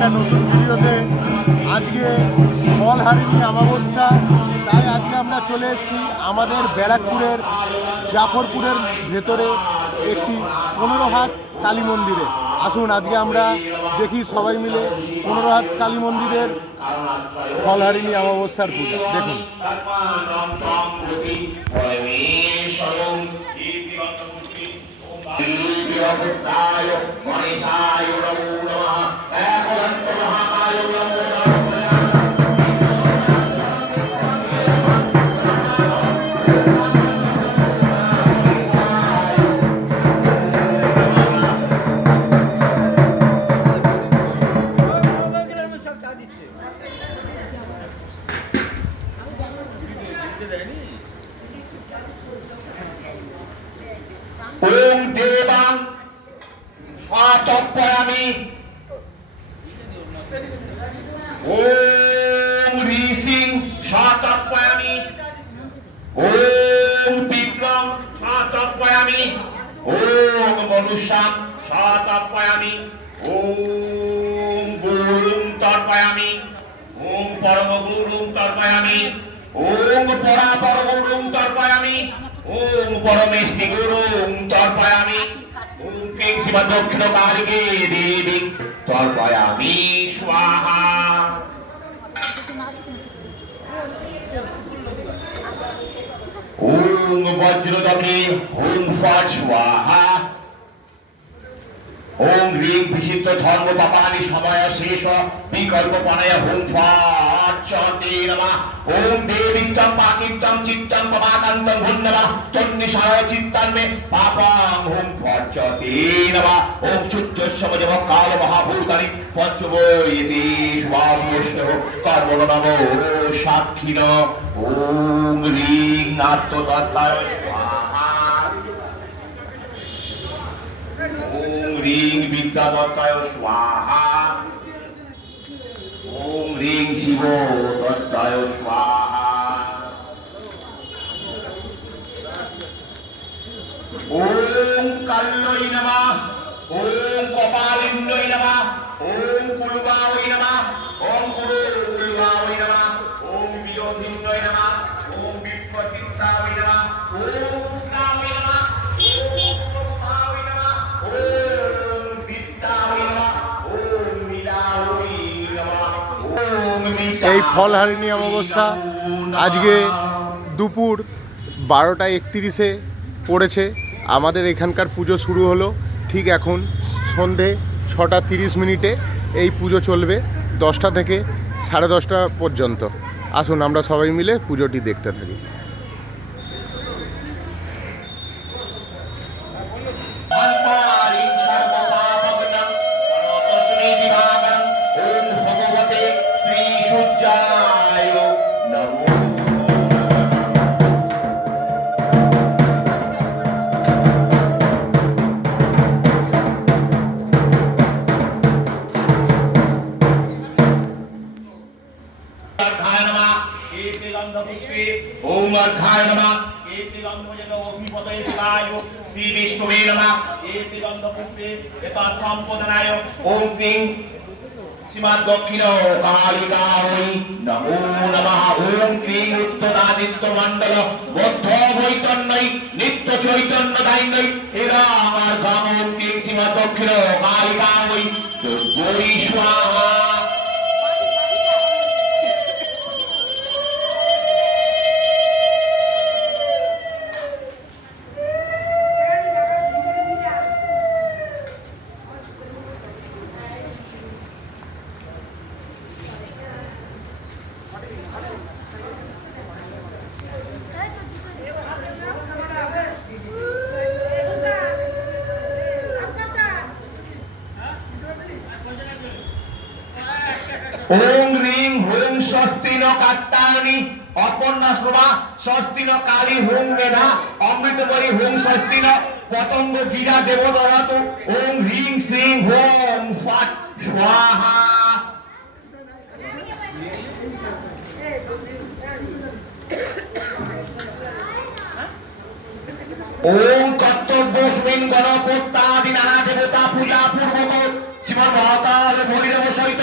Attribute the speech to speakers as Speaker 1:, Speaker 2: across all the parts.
Speaker 1: একটা নতুন ভিডিওতে আজকে ফল হারিনি অমাবস্যা তাই আজকে আমরা চলে এসেছি আমাদের ব্যারাকপুরের জাফরপুরের ভেতরে একটি পনেরো হাত কালী মন্দিরে আসুন আজকে আমরা দেখি সবাই মিলে পনেরো হাত কালী মন্দিরের ফলহারিণী অমাবস্যার পুজো দেখুন
Speaker 2: ওং দেবাং স্বাতপয়ামি ওং ঋষিং স্বাতপয়ামি ওং বিক্রম স্বাতপয়ামি ওং মনুষ্যাং স্বাতপয়ামি ওং গুরুং তর্পয়ামি ওং পরম গুরুং তর্পয়ামি ওং পরাপর গুরুং তর্পয়ামি। ওং পরমেষ্টি গুরুং তর্পয়ামি। ওং ক্রিং শিবা দক্ষিণ কালিকে দেবী তর্পয়ামি। স্বাহা। ওং বজ্রদমে ওং ফট, স্বাহা। ওং রিং বিচিত্র ধর্ম পাপানি সময় শেষ বিকল্প পানয় হুম ফাচতে নমঃ। ওং দেবিত্তম পাকিত্তম চিত্তম পমাকান্তম হুম নমঃ। তন্নিশায় চিত্তম মে পাপাং হুম ফাচতে নমঃ। ওং শুদ্ধস্যম জব কাল মহাভূতানি পঞ্চময়তি সুবাসুষ্ণ কর্ম নমো সাক্ষিণ। ওং রিং নাট্যদত্তায় স্বাহা ওং রিং বিদ্যাবতায় স্বাহা। ওম রিং শিব দত্তায় স্বাহা। ওং কাল্লই নমঃ ওং কপালিন্নই নমঃ। মিতা
Speaker 1: ফল হারিনি অমাবস্যা আজকে দুপুর বারোটা একত্রিশে পড়েছে। আমাদের এখানকার পুজো শুরু হলো। ঠিক এখন সন্ধে ছটা তিরিশ মিনিটে এই পুজো চলবে দশটা থেকে সাড়ে দশটা পর্যন্ত। আসুন, আমরা সবাই মিলে পুজোটি দেখতে থাকি।
Speaker 2: নমো। নমঃ। ওম উত্তরাদিত্য মণ্ডল বদ্ধ বৈতন্যই নিত্য চৈতন্য দাইন্যই এরা আমার গাম ওম দক্ষিণ কালিকায় দুর্গৈ স্বাহা ওং রিং হুং স্বস্তি ন কাত্তানি অপর্ণা শ্রবা স্বস্তি ন কালী হুং মেধা, অমৃতবরী হুং স্বস্তি ন পতঙ্গ গিরা দেবদরাত, ওং রিং শ্রিং হোম ফাট, স্বাহা। ওম কর্তব্যস্মিন গণপত্যাদি নানা দেবতা পূজা পূর্বক শ্রীমন মহাকাল ভৈরব সহিত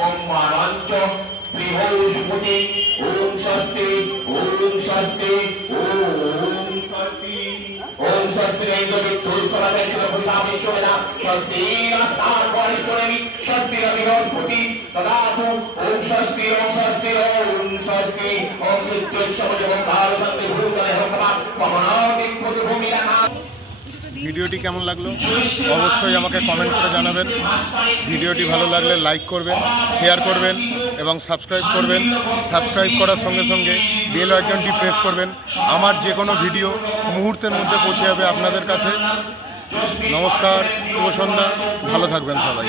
Speaker 2: ওম বৃহস্পতি ওম বৃহস্পতি ওম স্বস্তি ওম স্বস্তি রেন্দ্র বিদ্যুৎ
Speaker 1: ভিডিওটি কেমন লাগল? অবশ্যই আমাকে কমেন্ট করে জানাবেন। ভিডিওটি ভালো লাগলে লাইক করবেন শেয়ার করবেন এবং সাবস্ক্রাইব করবেন। সাবস্ক্রাইব করার সঙ্গে সঙ্গে বেল আইকনটি প্রেস করবেন। আমার যে কোনো ভিডিও মুহূর্তের মধ্যে পৌঁছে যাবে আপনাদের কাছে। নমস্কার শুভ সন্ধ্যা ভালো থাকবেন সবাই।